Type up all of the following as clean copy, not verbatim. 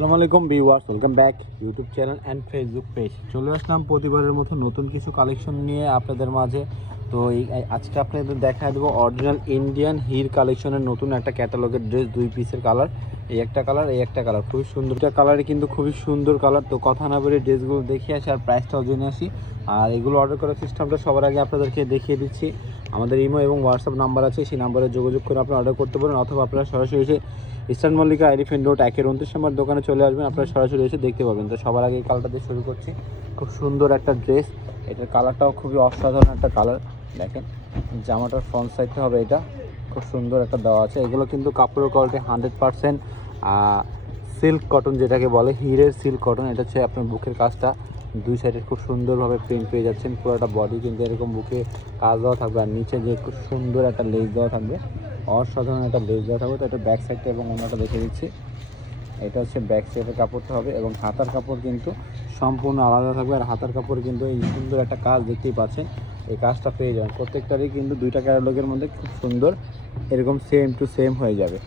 আসসালামু আলাইকুম viewers, welcome back YouTube channel and Facebook page. চলে আসলাম প্রতিবারের মতো নতুন কিছু কালেকশন নিয়ে আপনাদের মাঝে। তো আজকে আপনাদের দেখা দেবো অরিজিনাল ইন্ডিয়ান হির কালেকশনের নতুন একটা ক্যাটালগের ড্রেস, 2 পিসের কালার। এই একটা কালার খুবই সুন্দর, একটা কালারে কিন্তু খুবই সুন্দর কালার। তো কথা না বলে ড্রেসগুলো দেখিয়ে আসি আর প্রাইসটাও জেনে আসি। আর এগুলো অর্ডার করার সিস্টেমটা সবার আগে আপনাদেরকে দেখিয়ে দিচ্ছি। আমাদের ইমো এবং হোয়াটসঅ্যাপ নাম্বার আছে, সেই নাম্বারে যোগাযোগ করে আপনারা অর্ডার করতে পারেন, অথবা আপনারা সরাসরি এসে ইস্টার্ন মল্লিকা এলিফেন্ট রোড 1-29 নম্বর দোকানে চলে আসবেন, আপনারা সরাসরি এসে দেখতে পাবেন। তো সবার আগে এই কালারটা দিয়ে শুরু করছি। খুব সুন্দর একটা ড্রেস, এটার কালারটাও খুবই অসাধারণ একটা কালার। দেখেন জামাটার ফ্রন্ট সাইডটা হবে এটা, খুব সুন্দর একটা দেওয়া আছে। এগুলো কিন্তু কাপড়ের কোয়ালিটি 100% সিল্ক কটন, যেটাকে বলে হিরের সিল্ক কটন। এটা হচ্ছে আপনার বুকের কাজটা দুই সাইডে খুব সুন্দরভাবে প্রিন্ট পেয়ে যাচ্ছেন। পুরোটা বডি কিন্তু এরকম বুকে কাজ দেওয়া থাকবে, আর নিচে যে খুব সুন্দর একটা লেস দেওয়া থাকবে, অসাধারণ একটা লেস দেওয়া থাকবে। তো এটা ব্যাক সাইডটা এবং অন্যটা দেখে দিচ্ছি। এটা হচ্ছে ব্যাক সাইডের কাপড়টা হবে, এবং হাতার কাপড় কিন্তু সম্পূর্ণ আলাদা থাকবে। আর হাতার কাপড় কিন্তু এই সুন্দর একটা কাজ দেখতেই পাচ্ছেন, এই কাজটা পেয়ে যাবেন প্রত্যেকটারই কিন্তু দুইটা ক্যাটালগের মধ্যে খুব সুন্দর এরকম সেম টু সেম হয়ে যাবে।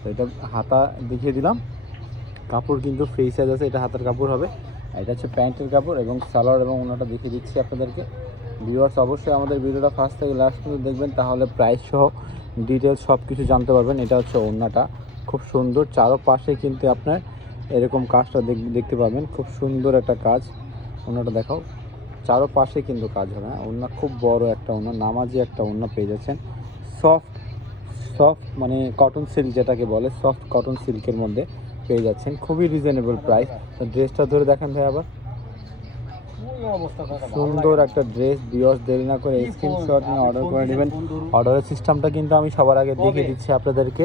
তো এটা হাতা দেখিয়ে দিলাম, কাপড় কিন্তু ফ্রি সাইজ আছে, এটা হাতার কাপড় হবে। এটা হচ্ছে প্যান্টের কাপড় এবং সালোয়ার এবং ওনাটা দেখিয়ে দিচ্ছি আপনাদেরকে। ভিউয়ার্স অবশ্যই আমাদের ভিডিওটা ফার্স্ট থেকে লাস্ট পর্যন্ত দেখবেন, তাহলে প্রাইস সহ ডিটেলস সব কিছু জানতে পারবেন। এটা হচ্ছে ওড়নাটা, খুব সুন্দর চারোপাশে কিন্তু আপনার এরকম কাজটা দেখতে পাবেন, খুব সুন্দর একটা কাজ। ওড়নাটা দেখাও, চারোপাশে কিন্তু কাজ হবে। হ্যাঁ, ওড়না খুব বড় একটা ওড়না, নামাজি একটা ওড়না পেয়ে যাচ্ছেন। সফট সফট মানে কটন সিল্ক যেটাকে বলে, সফট কটন সিল্কের মধ্যে পেয়ে যাচ্ছেন, খুবই রিজনেবল প্রাইস। তো ড্রেসটা ধরে দেখেন ভাই, আবার সুন্দর একটা ড্রেস। ভিউয়ার্স দেরি না করে স্ক্রিনশট নিয়ে অর্ডার করে নেবেন। অর্ডারের সিস্টেমটা কিন্তু আমি সবার আগে দেখিয়ে দিচ্ছি আপনাদেরকে।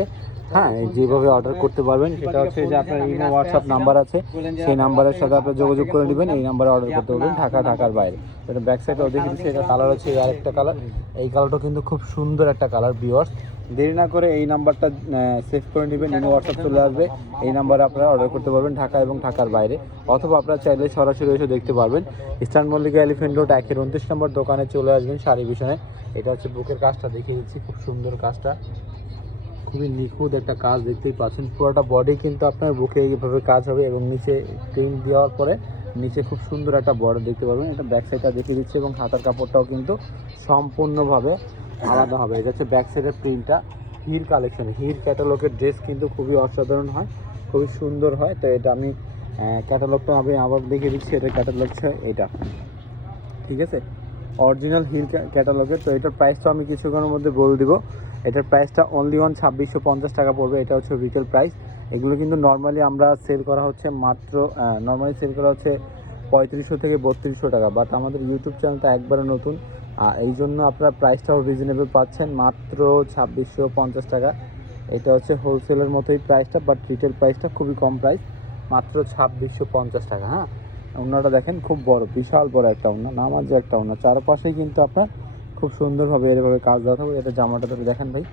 হ্যাঁ, যেভাবে অর্ডার করতে পারবেন সেটা হচ্ছে যে আপনার ইমো হোয়াটসঅ্যাপ নাম্বার আছে, সেই নাম্বারের সাথে আপনি যোগাযোগ করে নেবেন, এই নাম্বারে অর্ডার করতে পারবেন ঢাকার বাইরে। এটা ব্যাক সাইডটাও দেখিয়ে দিচ্ছি। এটা কালার হচ্ছে আরেকটা কালার, এই কালারটা কিন্তু খুব সুন্দর একটা কালার। ভিউয়ার্স দেরি না করে এই নাম্বারটা সেভ করে নেবেন, ইমো হোয়াটসঅ্যাপ চলে আসবে, এই নাম্বারে আপনারা অর্ডার করতে পারবেন ঢাকা এবং ঢাকার বাইরে, অথবা আপনারা চাইলে সরাসরি এসে দেখতে পারবেন। ইস্টার্ন মল্লিকা এলিফেন্ট রোড 1-29 নম্বর দোকানে চলে আসবেন শাড়ি বিষয়ে। এটা হচ্ছে বুকের কাজটা দেখিয়ে দিচ্ছি, খুব সুন্দর কাজটা, খুবই নিখুঁত একটা কাজ দেখতেই পাচ্ছেন। পুরোটা বডি কিন্তু আপনার বুকে এইভাবে কাজ হবে, এবং নিচে প্রিন্ট দেওয়ার পরে নিচে খুব সুন্দর একটা বর্ডার দেখতে পাবেন। এটা ব্যাক সাইডটা দেখিয়ে দিচ্ছি, এবং হাতার কাপড়টাও কিন্তু সম্পূর্ণভাবে আলাদা হবে। এটা হচ্ছে ব্যাক সাইডের প্রিন্টটা। হির কালেকশন, হির ক্যাটালগের ড্রেস কিন্তু খুবই অসাধারণ হয়, খুবই সুন্দর হয়। তো এটা আমি ক্যাটালগটা আমি আবার দেখিয়ে দিচ্ছি। এটা ক্যাটালগ এটা, ঠিক আছে, অরিজিনাল হিল ক্যাটালগের। তো এটার প্রাইসটা আমি কিছুক্ষণের মধ্যে বলে দিব। এটার প্রাইসটা অনলি 2650 টাকা পড়বে, এটা হচ্ছে রিটেল প্রাইস। এগুলো কিন্তু নর্মালি আমরা সেল করা হচ্ছে মাত্র নর্মালি সেল করা হচ্ছে 3500 থেকে 3200 টাকা, বাট আমাদের ইউটিউব চ্যানেলটা একবারে নতুন, এই জন্য আপনারা প্রাইসটাও রিজনেবল পাচ্ছেন, মাত্র 2650 টাকা। এটা হচ্ছে হোলসেলের মতোই প্রাইসটা, বাট রিটেল প্রাইসটা খুবই কম প্রাইস, মাত্র 2650 টাকা। হ্যাঁ, ওড়নাটা দেখেন, খুব বড়, বিশাল বড় একটা ওড়না, নামাজি একটা ওড়না, চারপাশেই কিন্তু আপনার খুব সুন্দরভাবে এরভাবে কাজ দেওয়া থাকবে। এটা জামাটা ধরে দেখেন ভাই,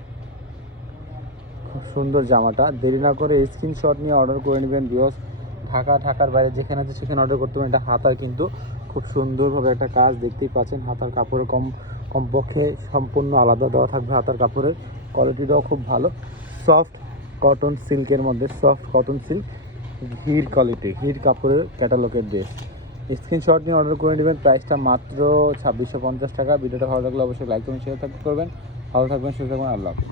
খুব সুন্দর জামাটা। দেরি না করে স্ক্রিনশট নিয়ে অর্ডার করে নেবেন। ভিউয়ার্স ঢাকার বাইরে যেখানে আছে সেখানে অর্ডার করতে পারেন। এটা হাতার কিন্তু খুব সুন্দরভাবে একটা কাজ দেখতেই পাচ্ছেন। হাতার কাপড়ে কমপক্ষে সম্পূর্ণ আলাদা দেওয়া থাকবে, হাতার কাপড়ের কোয়ালিটিটাও খুব ভালো। সফট কটন সিল্কের মধ্যে, সফট কটন সিল্ক, হির কোয়ালিটি, হির কাপড়ের ক্যাটালগের ড্রেস। স্ক্রিনশট নিয়ে অর্ডার করে নেবেন, প্রাইসটা মাত্র 2650 টাকা। ভিডিওটা ভালো লাগলে অবশ্যই লাইক এবং শেয়ার করবেন। ভালো থাকবেন, সুস্থ থাকবেন, আল্লাহ হাফেজ।